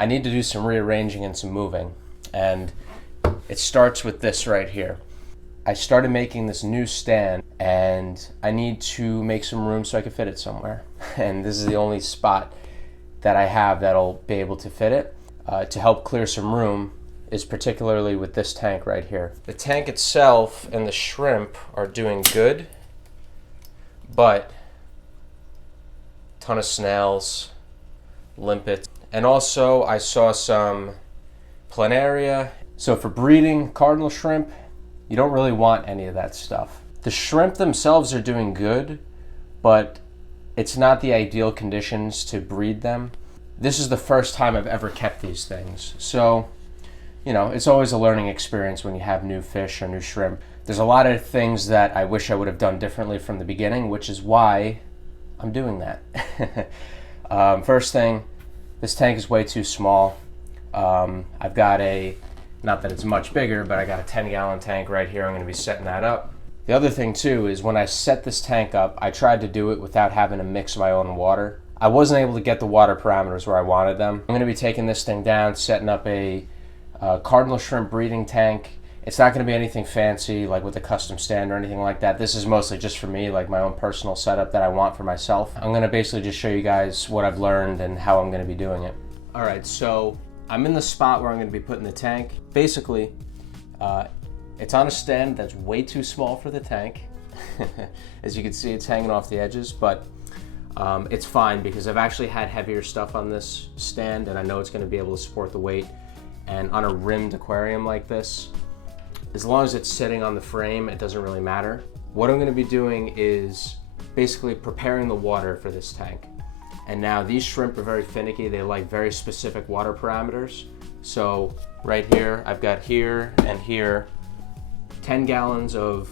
I need to do some rearranging and some moving, and it starts with this right here. I started making this new stand, and I need to make some room so I can fit it somewhere. And this is the only spot that I have that'll be able to fit it. To help clear some room is particularly with this tank right here. The tank itself and the shrimp are doing good, but a ton of snails, limpets, and also I saw some planaria. So for breeding cardinal shrimp, you don't really want any of that stuff. The shrimp themselves are doing good, but it's not the ideal conditions to breed them. This is the first time I've ever kept these things. So, you know, it's always a learning experience when you have new fish or new shrimp. There's a lot of things that I wish I would have done differently from the beginning, which is why I'm doing that. First thing, this tank is way too small. I've got not that it's much bigger, but I got a 10-gallon tank right here. I'm gonna be setting that up. The other thing too is when I set this tank up, I tried to do it without having to mix my own water. I wasn't able to get the water parameters where I wanted them. I'm gonna be taking this thing down, setting up a cardinal shrimp breeding tank. It's not gonna be anything fancy like with a custom stand or anything like that. This is mostly just for me, like my own personal setup that I want for myself. I'm gonna basically just show you guys what I've learned and how I'm gonna be doing it. All right, so I'm in the spot where I'm gonna be putting the tank. Basically, it's on a stand that's way too small for the tank. As you can see, it's hanging off the edges, but it's fine because I've actually had heavier stuff on this stand and I know it's gonna be able to support the weight. And on a rimmed aquarium like this, as long as it's sitting on the frame, it doesn't really matter. What I'm gonna be doing is basically preparing the water for this tank. And now these shrimp are very finicky. They like very specific water parameters. So right here, I've got here and here, 10 gallons of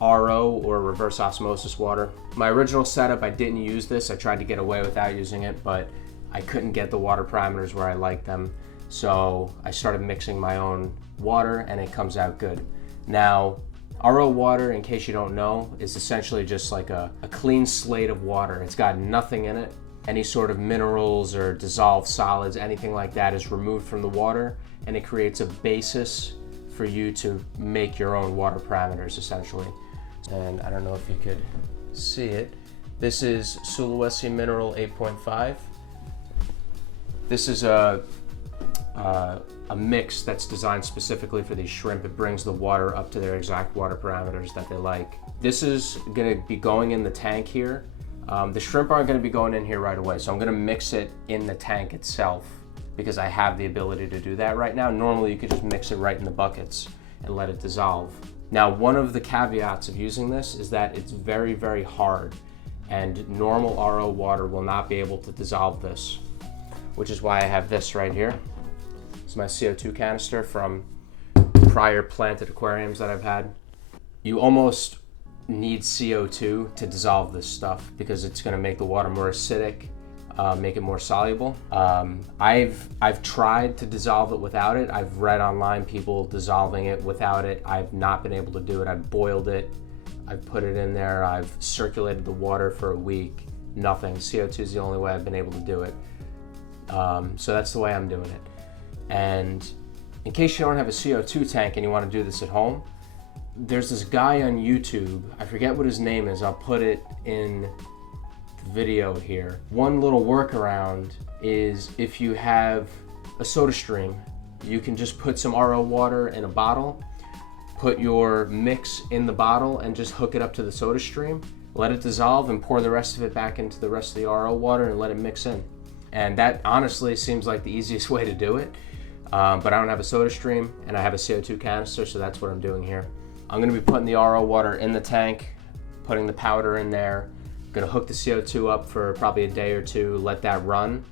RO or reverse osmosis water. My original setup, I didn't use this. I tried to get away without using it, but I couldn't get the water parameters where I like them. So I started mixing my own water and it comes out good. Now, RO water, in case you don't know, is essentially just like a clean slate of water. It's got nothing in it. Any sort of minerals or dissolved solids, anything like that is removed from the water, and it creates a basis for you to make your own water parameters essentially. And I don't know if you could see it. This is Sulawesi Mineral 8.5. This is a mix that's designed specifically for these shrimp. It brings the water up to their exact water parameters that they like. This is gonna be going in the tank here. The shrimp aren't gonna be going in here right away, so I'm gonna mix it in the tank itself because I have the ability to do that right now. Normally you could just mix it right in the buckets and let it dissolve. Now, one of the caveats of using this is that it's very, very hard, and normal RO water will not be able to dissolve this, which is why I have this right here. It's my CO2 canister from prior planted aquariums that I've had. You almost need CO2 to dissolve this stuff because it's going to make the water more acidic, make it more soluble. I've tried to dissolve it without it. I've read online people dissolving it without it. I've not been able to do it. I've boiled it. I've put it in there. I've circulated the water for a week. Nothing. CO2 is the only way I've been able to do it. So that's the way I'm doing it. And in case you don't have a CO2 tank and you want to do this at home, there's this guy on YouTube, I forget what his name is, I'll put it in the video here. One little workaround is if you have a soda stream, you can just put some RO water in a bottle, put your mix in the bottle and just hook it up to the soda stream, let it dissolve and pour the rest of it back into the rest of the RO water and let it mix in. And that honestly seems like the easiest way to do it. But I don't have a soda stream and I have a CO2 canister, so that's what I'm doing here. I'm gonna be putting the RO water in the tank, putting the powder in there, gonna hook the CO2 up for probably a day or two, let that run.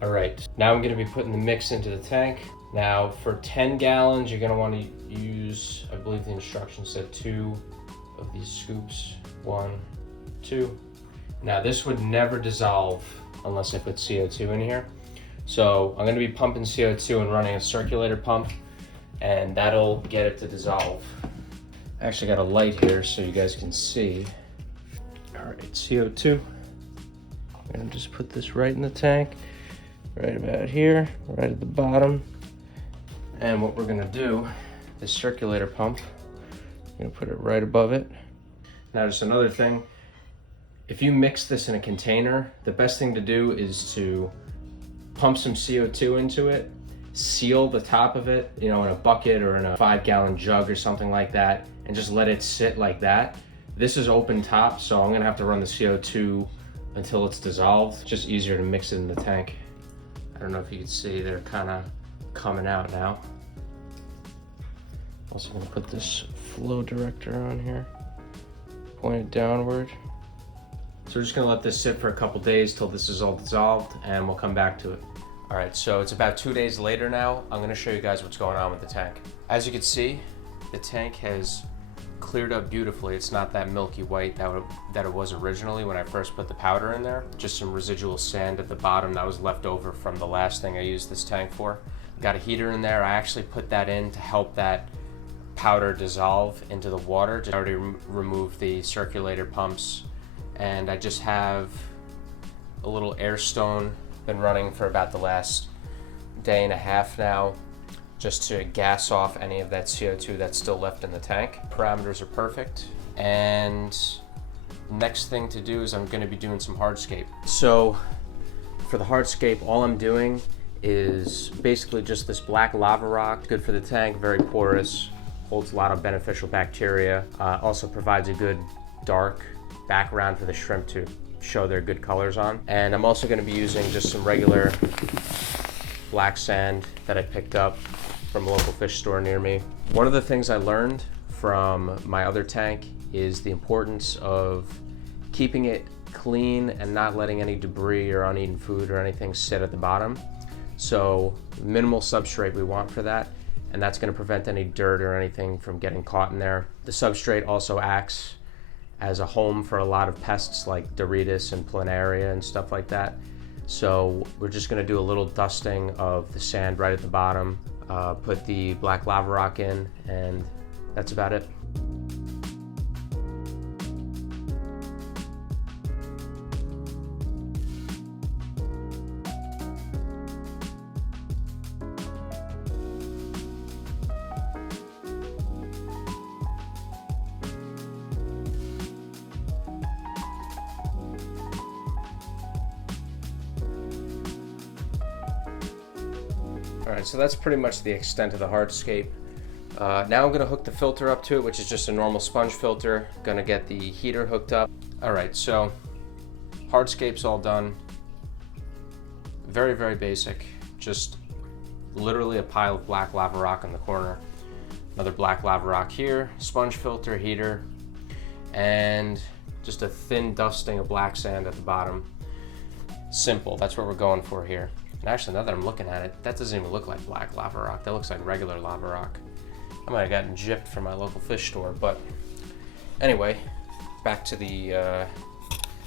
All right, now I'm gonna be putting the mix into the tank. Now for 10 gallons, you're gonna wanna use, I believe the instructions said 2 of these scoops, 1, 2. Now this would never dissolve unless I put CO2 in here. So I'm gonna be pumping CO2 and running a circulator pump, and that'll get it to dissolve. I actually got a light here so you guys can see. All right, CO2. I'm gonna just put this right in the tank, right about here, right at the bottom. And what we're gonna do, this circulator pump, I'm gonna put it right above it. Now just another thing, if you mix this in a container, the best thing to do is to pump some CO2 into it, seal the top of it, in a bucket or in a 5-gallon jug or something like that, and just let it sit like that. This is open top, so I'm gonna have to run the CO2 until it's dissolved. It's just easier to mix it in the tank. I don't know if you can see, they're kind of coming out now. Also gonna put this flow director on here, point it downward. So we're just gonna let this sit for a couple days till this is all dissolved, and we'll come back to it. All right, so it's about 2 days later now. I'm gonna show you guys what's going on with the tank. As you can see, the tank has cleared up beautifully. It's not that milky white that it was originally when I first put the powder in there. Just some residual sand at the bottom that was left over from the last thing I used this tank for. Got a heater in there. I actually put that in to help that powder dissolve into the water. Just already removed the circulator pumps, and I just have a little air stone. Been running for about the last day and a half now, just to gas off any of that CO2 that's still left in the tank. Parameters are perfect. And next thing to do is I'm gonna be doing some hardscape. So for the hardscape, all I'm doing is basically just this black lava rock. Good for the tank, very porous, holds a lot of beneficial bacteria. Also provides a good dark background for the shrimp to show their good colors on. And I'm also gonna be using just some regular black sand that I picked up from a local fish store near me. One of the things I learned from my other tank is the importance of keeping it clean and not letting any debris or uneaten food or anything sit at the bottom. So minimal substrate we want for that, and that's gonna prevent any dirt or anything from getting caught in there. The substrate also acts as a home for a lot of pests like Doritos and planaria and stuff like that. So we're just gonna do a little dusting of the sand right at the bottom, put the black lava rock in, and that's about it. All right, so that's pretty much the extent of the hardscape. Now I'm gonna hook the filter up to it, which is just a normal sponge filter. Gonna get the heater hooked up. All right, so hardscape's all done. Very, very basic. Just literally a pile of black lava rock in the corner. Another black lava rock here, sponge filter, heater, and just a thin dusting of black sand at the bottom. Simple, that's what we're going for here. And actually, now that I'm looking at it, that doesn't even look like black lava rock. That looks like regular lava rock. I might have gotten gypped from my local fish store, but anyway, back to the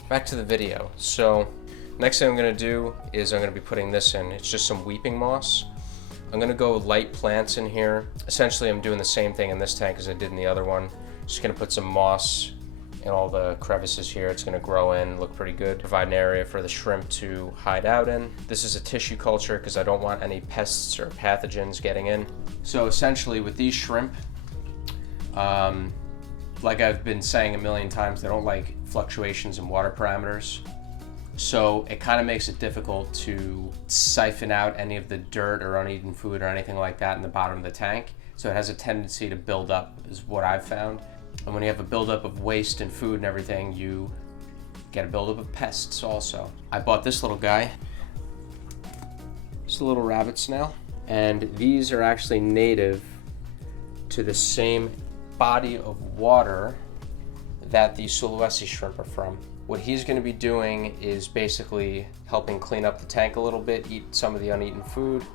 video. So next thing I'm gonna do is I'm gonna be putting this in. It's just some weeping moss. I'm gonna go light plants in here. Essentially, I'm doing the same thing in this tank as I did in the other one. Just gonna put some moss in all the crevices here. It's gonna grow in, look pretty good. Provide an area for the shrimp to hide out in. This is a tissue culture because I don't want any pests or pathogens getting in. So essentially with these shrimp, like I've been saying a million times, they don't like fluctuations in water parameters. So it kind of makes it difficult to siphon out any of the dirt or uneaten food or anything like that in the bottom of the tank. So it has a tendency to build up, is what I've found. And when you have a buildup of waste and food and everything, you get a buildup of pests also. I bought this little guy. It's a little rabbit snail. And these are actually native to the same body of water that the Sulawesi shrimp are from. What he's gonna be doing is basically helping clean up the tank a little bit, eat some of the uneaten food.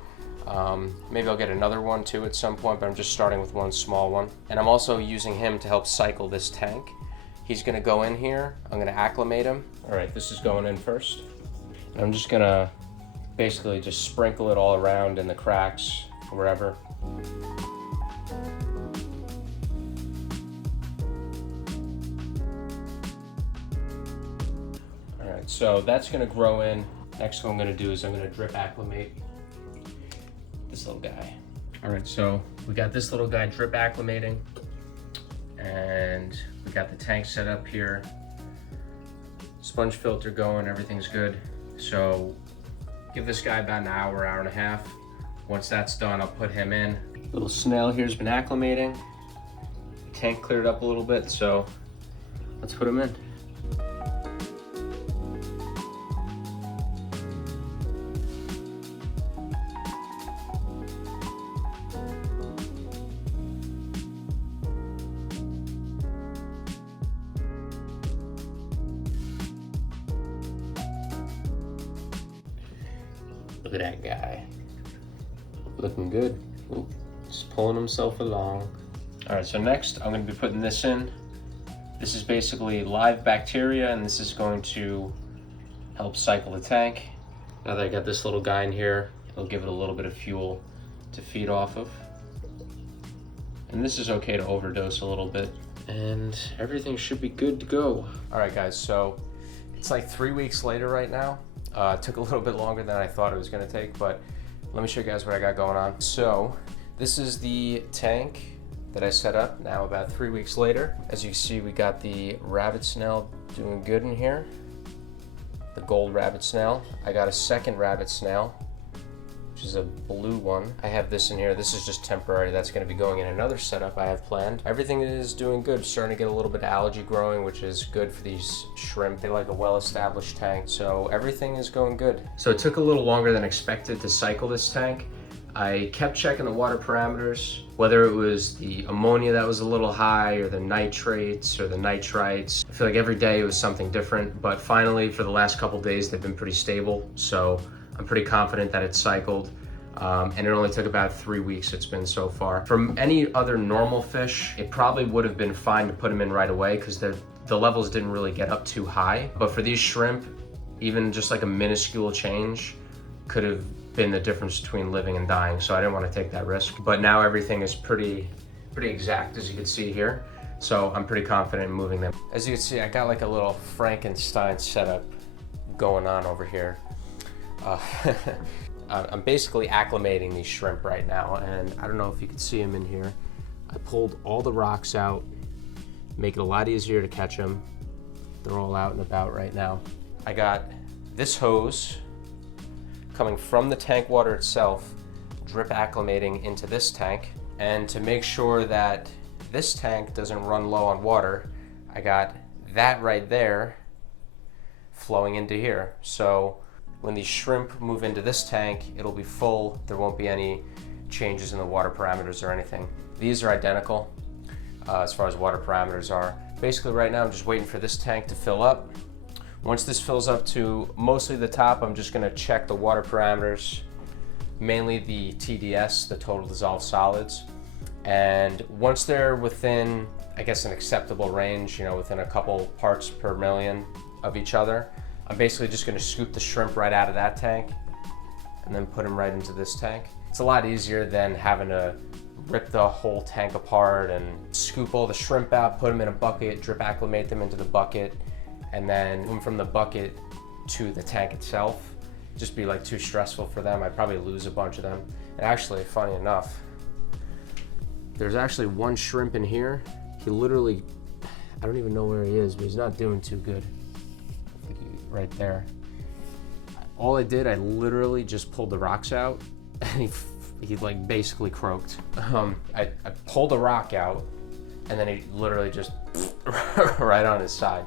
Maybe I'll get another one too at some point, but I'm just starting with one small one. And I'm also using him to help cycle this tank. He's gonna go in here, I'm gonna acclimate him. All right, this is going in first. And I'm just gonna basically just sprinkle it all around in the cracks, wherever. right, so that's gonna grow in. Next, what I'm gonna do is I'm gonna drip acclimate this little guy. All right, so we got this little guy drip acclimating, and we got the tank set up here. Sponge filter going, everything's good. So give this guy about an hour, hour and a half. Once that's done, I'll put him in. Little snail here's been acclimating. The tank cleared up a little bit, so let's put him in. Look at that guy. Looking good. Ooh, just pulling himself along. All right, so next I'm gonna be putting this in. This is basically live bacteria, and this is going to help cycle the tank. Now that I got this little guy in here, it'll give it a little bit of fuel to feed off of. And this is okay to overdose a little bit, and everything should be good to go. All right, guys, so it's like 3 weeks later right now. It took a little bit longer than I thought it was gonna take, but let me show you guys what I got going on. So this is the tank that I set up now about 3 weeks later. As you can see, we got the rabbit snail doing good in here, the gold rabbit snail. I got a second rabbit snail, which is a blue one. I have this in here. This is just temporary. That's gonna be going in another setup I have planned. Everything is doing good. Starting to get a little bit of algae growing, which is good for these shrimp. They like a well-established tank, so everything is going good. So it took a little longer than expected to cycle this tank. I kept checking the water parameters, whether it was the ammonia that was a little high or the nitrates or the nitrites. I feel like every day it was something different, but finally for the last couple days they've been pretty stable. So I'm pretty confident that it's cycled, and it only took about 3 weeks it's been so far. From any other normal fish, it probably would have been fine to put them in right away because the levels didn't really get up too high. But for these shrimp, even just like a minuscule change could have been the difference between living and dying, so I didn't want to take that risk. But now everything is pretty exact, as you can see here, so I'm pretty confident in moving them. As you can see, I got like a little Frankenstein setup going on over here. I'm basically acclimating these shrimp right now, and I don't know if you can see them in here. I pulled all the rocks out, make it a lot easier to catch them. They're all out and about right now. I got this hose coming from the tank water itself, drip acclimating into this tank. And to make sure that this tank doesn't run low on water, I got that right there flowing into here. So when these shrimp move into this tank, it'll be full. There won't be any changes in the water parameters or anything. These are identical as far as water parameters are. Basically right now I'm just waiting for this tank to fill up. Once this fills up to mostly the top, I'm just gonna check the water parameters, mainly the TDS, the total dissolved solids. And once they're within, I guess, an acceptable range, you know, within a couple parts per million of each other, I'm basically just gonna scoop the shrimp right out of that tank and then put them right into this tank. It's a lot easier than having to rip the whole tank apart and scoop all the shrimp out, put them in a bucket, drip acclimate them into the bucket, and then move from the bucket to the tank itself. Just be like too stressful for them. I'd probably lose a bunch of them. And actually, funny enough, there's actually one shrimp in here. He literally, I don't even know where he is, but he's not doing too good. I think right there. All I did, I literally just pulled the rocks out, and he like basically croaked. I pulled a rock out, and then he literally just right on his side.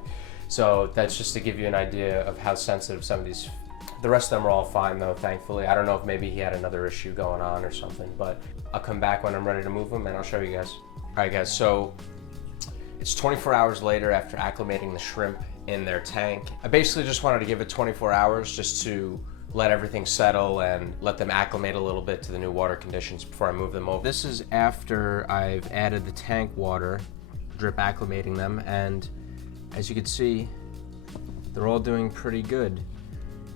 So that's just to give you an idea of how sensitive some of these. The rest of them are all fine though, thankfully. I don't know if maybe he had another issue going on or something, but I'll come back when I'm ready to move them and I'll show you guys. All right guys, so it's 24 hours later after acclimating the shrimp in their tank. I basically just wanted to give it 24 hours just to let everything settle and let them acclimate a little bit to the new water conditions before I move them over. This is after I've added the tank water, drip acclimating them, and as you can see, they're all doing pretty good.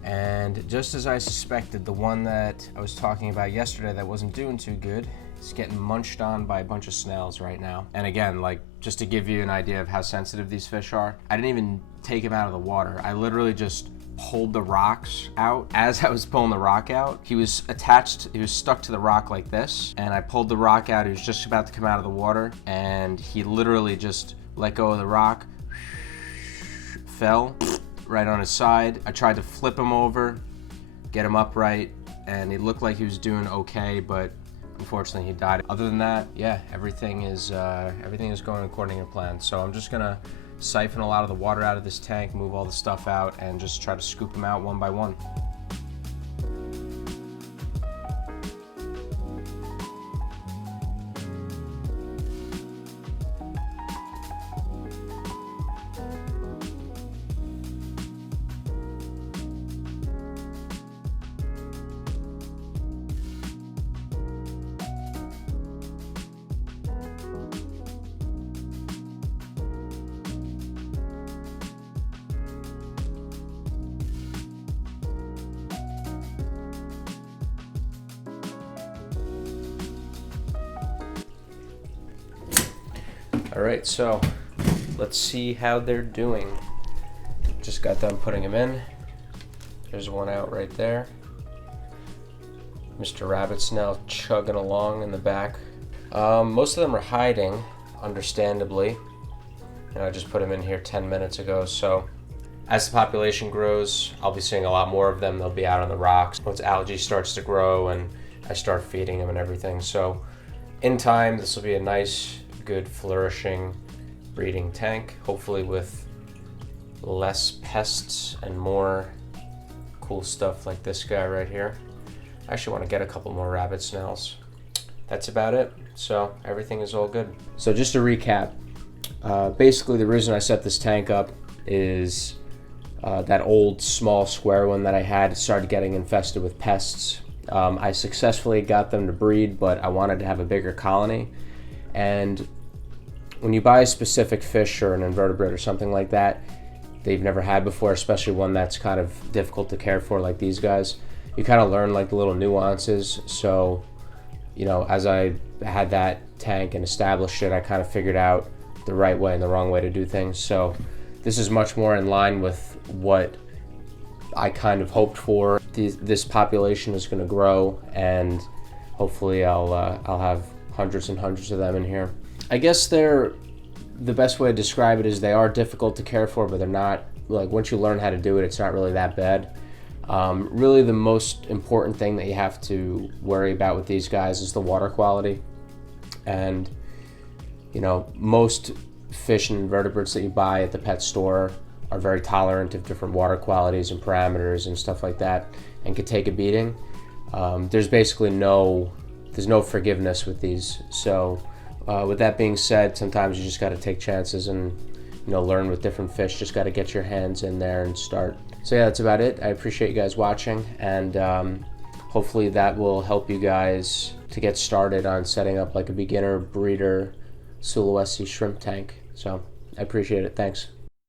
And just as I suspected, the one that I was talking about yesterday that wasn't doing too good is getting munched on by a bunch of snails right now. And again, like just to give you an idea of how sensitive these fish are. I didn't even take him out of the water. I literally just pulled the rocks out. As I was pulling the rock out, he was stuck to the rock like this, and I pulled the rock out. He was just about to come out of the water, and he literally just let go of the rock, fell right on his side. I tried to flip him over, get him upright, and he looked like he was doing okay, but unfortunately he died. Other than that, yeah, everything is going according to plan. So I'm just gonna siphon a lot of the water out of this tank, move all the stuff out, and just try to scoop them out one by one. All right, so let's see how they're doing. Just got done putting them in. There's one out right there. Mr. Rabbit's now chugging along in the back. Most of them are hiding, understandably. And I just put them in here 10 minutes ago, so as the population grows, I'll be seeing a lot more of them. They'll be out on the rocks once algae starts to grow and I start feeding them and everything. So in time, this will be a nice, good, flourishing breeding tank, hopefully with less pests and more cool stuff like this guy right here. I actually want to get a couple more rabbit snails. That's about it. So everything is all good. So just to recap, basically the reason I set this tank up is that old small square one that I had started getting infested with pests. I successfully got them to breed, but I wanted to have a bigger colony. And when you buy a specific fish or an invertebrate or something like that they've never had before, especially one that's kind of difficult to care for like these guys, you kind of learn like the little nuances. So, you know, as I had that tank and established it, I kind of figured out the right way and the wrong way to do things. So this is much more in line with what I kind of hoped for. This population is going to grow, and hopefully I'll have hundreds and hundreds of them in here. I guess the best way to describe it is they are difficult to care for, but they're not, like, once you learn how to do it, it's not really that bad. Really the most important thing that you have to worry about with these guys is the water quality. And, you know, most fish and invertebrates that you buy at the pet store are very tolerant of different water qualities and parameters and stuff like that, and could take a beating. There's basically there's no forgiveness with these. So with that being said, sometimes you just got to take chances and, you know, learn with different fish. Just got to get your hands in there and start. So yeah, that's about it. I appreciate you guys watching, and hopefully that will help you guys to get started on setting up like a beginner breeder Sulawesi shrimp tank. So I appreciate it. Thanks.